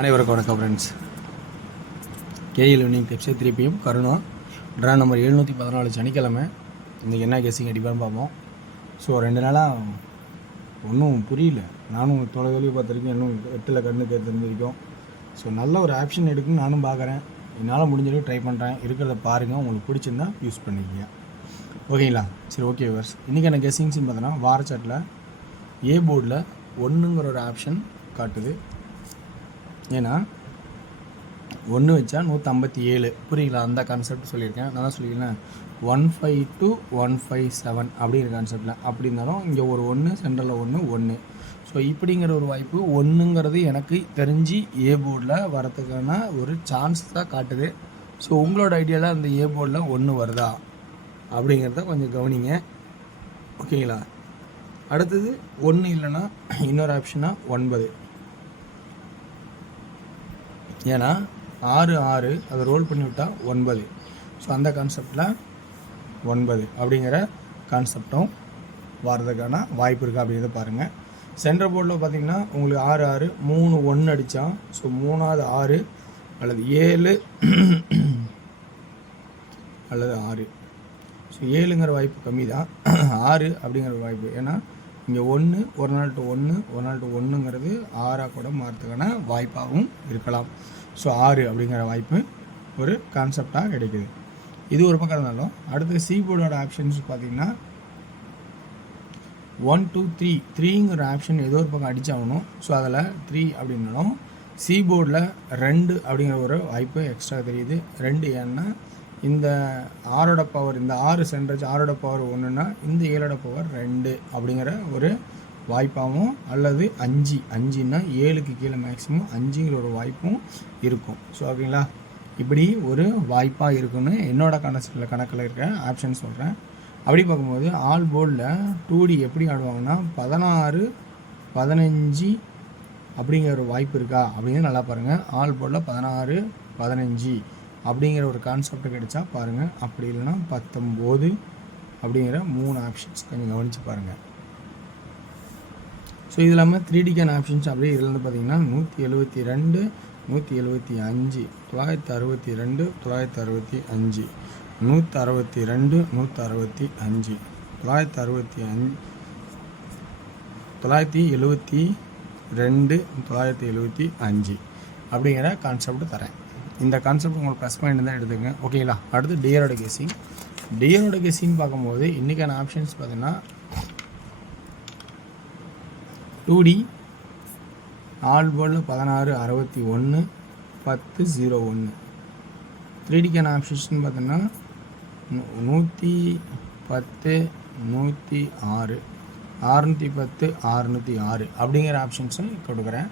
அனைவருக்கும் வணக்கம் friends. KL winning website 3 PM Karuna draw number 714 சனிக்கிழமை. இன்றைக்கி என்ன கேசிங் அடிப்பான்னு பார்ப்போம். ஸோ 2 நாளாக ஒன்றும் புரியல. நானும் தொலைதொலைவு பார்த்துருக்கேன், இன்னும் 8 கண்ணு தெரிஞ்சிருக்கோம். ஸோ நல்ல ஒரு ஆப்ஷன் எடுக்குன்னு நானும் பார்க்குறேன். என்னால் முடிஞ்சளவுக்கு ட்ரை பண்ணுறேன். இருக்கிறத பாருங்கள், உங்களுக்கு பிடிச்சிருந்தா யூஸ் பண்ணிக்கங்க. ஓகேங்களா? சரி, ஓகே வியூவர்ஸ். இன்றைக்கி என்ன கெஸ்ஸிங்ஸ்னு பார்த்தோன்னா வாரச்சாட்டில் ஏ போர்டில் 1ங்கிற ஒரு ஆப்ஷன் காட்டுது. ஏன்னா 1 வச்சா 157 புரியுங்களா? அந்த கான்செப்ட் சொல்லியிருக்கேன். நான் தான் சொல்லியிருக்கேன் 15 to 157 அப்படிங்கிற கான்செப்டில். அப்படி இருந்தாலும் இங்கே ஒரு 1 சென்ட்ரலில் 1. ஸோ இப்படிங்கிற ஒரு வாய்ப்பு 1ங்கிறது எனக்கு தெரிஞ்சு ஏ போர்டில் வரத்துக்கான ஒரு சான்ஸ் தான் காட்டுது. ஸோ உங்களோட ஐடியாவில் அந்த ஏ போர்டில் 1 வருதா அப்படிங்கிறத கொஞ்சம் கவனிங்க. ஓகேங்களா? அடுத்தது 1 இல்லைன்னா இன்னொரு ஆப்ஷனாக 9. ஏன்னா 6 அதை ரோல் பண்ணி விட்டால் 9. ஸோ அந்த கான்செப்டில் 9 அப்படிங்கிற கான்செப்டும் வர்றதுக்கான வாய்ப்பு இருக்குது அப்படிங்கிறத பாருங்கள். சென்ட்ரல் போர்டில் பார்த்தீங்கன்னா உங்களுக்கு 6 3 1 அடித்தா, ஸோ 3வது 6 அல்லது 7 அல்லது 6. ஸோ 7ங்கிற வாய்ப்பு கம்மி தான். 6 அப்படிங்கிற வாய்ப்பு, ஏன்னா இங்கே 1 ஒரு நாள் டு 1ங்கிறது 6ஆக கூட மாறத்துக்கான வாய்ப்பாகவும் இருக்கலாம். ஸோ 6 அப்படிங்கிற வாய்ப்பு ஒரு கான்செப்டாக கிடைக்குது. இது ஒரு பக்கம் இருந்தாலும் அடுத்து சி போர்டோட ஆப்ஷன்ஸ் பார்த்தீங்கன்னா 1 2 3ங்கிற ஆப்ஷன் ஏதோ ஒரு பக்கம் அடிச்சாகணும். ஸோ அதில் 3 அப்படின்னாலும் சி போர்டில் 2 அப்படிங்கிற ஒரு வாய்ப்பு எக்ஸ்ட்ரா தெரியுது. 2 ஏன்னா இந்த 6ஓட பவர், இந்த 6 சென்ட்ரேஜ் 6ஓட பவர் 1ன்னா இந்த 7ஓட பவர் 2 அப்படிங்கிற ஒரு வாய்ப்பாகவும், அல்லது 5ன்னா 7க்கு கீழே மேக்ஸிமம் 5ங்கிற ஒரு வாய்ப்பும் இருக்கும். ஸோ ஓகேங்களா? இப்படி ஒரு வாய்ப்பாக இருக்குன்னு என்னோட கணக்கில் இருக்க ஆப்ஷன் சொல்கிறேன். அப்படி பார்க்கும்போது ஆல் போர்டில் 2D எப்படி ஆடுவாங்கன்னா 16 15 அப்படிங்கிற ஒரு வாய்ப்பு இருக்கா அப்படிங்கிறது நல்லா பாருங்கள். ஆல் போர்டில் 16 15 அப்படிங்கிற ஒரு கான்செப்ட் கிடைச்சா பாருங்கள். அப்படி இல்லைன்னா 19 அப்படிங்கிற 3 ஆப்ஷன்ஸ் கொஞ்சம் கவனித்து பாருங்கள். ஸோ இது இல்லாமல் 3Dக்கான ஆப்ஷன்ஸ் அப்படியே இதில் வந்து பார்த்தீங்கன்னா 172 175 962 965 162 165 972 975 அப்படிங்கிற கான்செப்ட் தரேன். இந்த கான்செப்ட் உங்களுக்கு ப்ளஸ் பாயிண்ட் தான் எடுத்துங்க. ஓகேங்களா? அடுத்து டியரோட கேசிங் பார்க்கும்போது இன்றைக்கான ஆப்ஷன்ஸ் பார்த்தீங்கன்னா 2D ஆல் போர்டில் 16 61 10 01. 3Dக்கான ஆப்ஷன்ஸ்னு பார்த்தோன்னா 110 106 610 606 அப்படிங்கிற ஆப்ஷன்ஸும் கொடுக்குறேன்.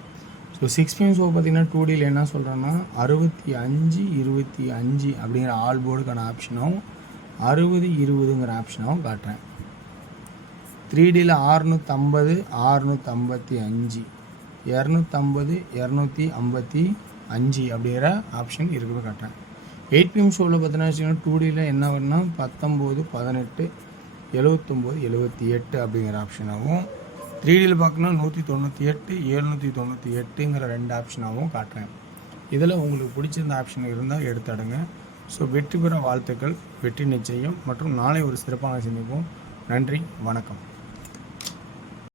ஸோ 6 PM ஷோ பார்த்தீங்கன்னா 2Dயில் என்ன சொல்கிறேன்னா 65 25 அப்படிங்கிற ஆல் போர்டுக்கான ஆப்ஷனாகவும் 60 20ங்கிற ஆப்ஷனாகவும் காட்டுறேன். 3Dயில் 650 655 250 255 அப்படிங்கிற ஆப்ஷன் இருக்கிறத காட்டுறேன். 8 PM ஷோவில் பார்த்தீங்கன்னா 2Dயில் என்ன வரும்னா 19 18 79 78 அப்படிங்கிற ஆப்ஷனாகவும், 3Dயில் பார்க்கணும் 198 798ங்கிற 2 ஆப்ஷனாகவும் காட்டுறேன். இதில் உங்களுக்கு பிடிச்சிருந்த ஆப்ஷன் இருந்தால் எடுத்துடுங்க. ஸோ வெற்றி பெற வாழ்த்துக்கள், வெற்றி நிச்சயம் மற்றும் நாளை ஒரு சிறப்பான சந்திப்போம். நன்றி, வணக்கம்.